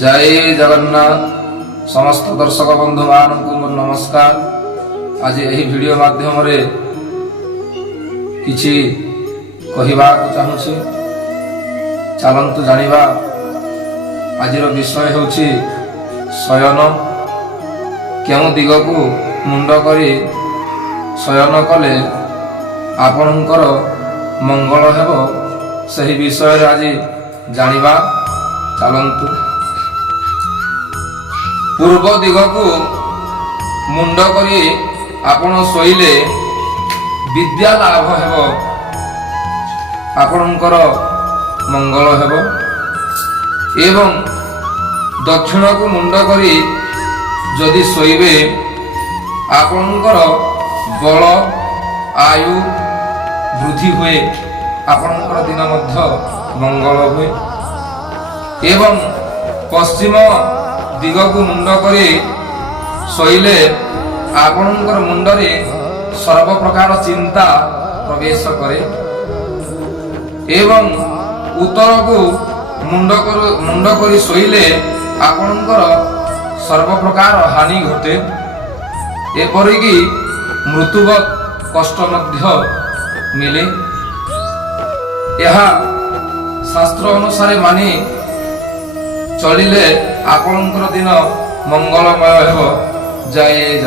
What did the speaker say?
जय जगन्नाथ। समस्त दर्शक बंधु मान को मोर नमस्कार। आज यही वीडियो माध्यम रे किछि कहिबा चाहूछि। चलंतु जानिबा आजिर विषय होछि शयन। केउ दिग को मुंड करी शयन कले आपणकर मंगल हेबो सही विषय रे आज जानिबा। चलंतु पूर्व दिग को मुंड करी आपण शोइले विद्या लाभ हेबो, आपणकर मंगल हेबो। एवं दक्षिण को मुंड करी जदि शोइबे आपणकर बल आयु वृद्धि हुए, आपणकर दिन मध्य मंगल हुए। एवं पश्चिम दिग को मुंड करी शोइले आपणकर मुंडरे सर्व प्रकार चिंता प्रवेश करे। एवं उत्तर को मुंड करी शोइले आपणकर सर्व प्रकार हानि घटे। एपरिकी मृत्युवत कष्ट मध्य मिले। यह शास्त्र अनुसार मानी चलिले आपणकर दिन मंगलमय हेबो। जय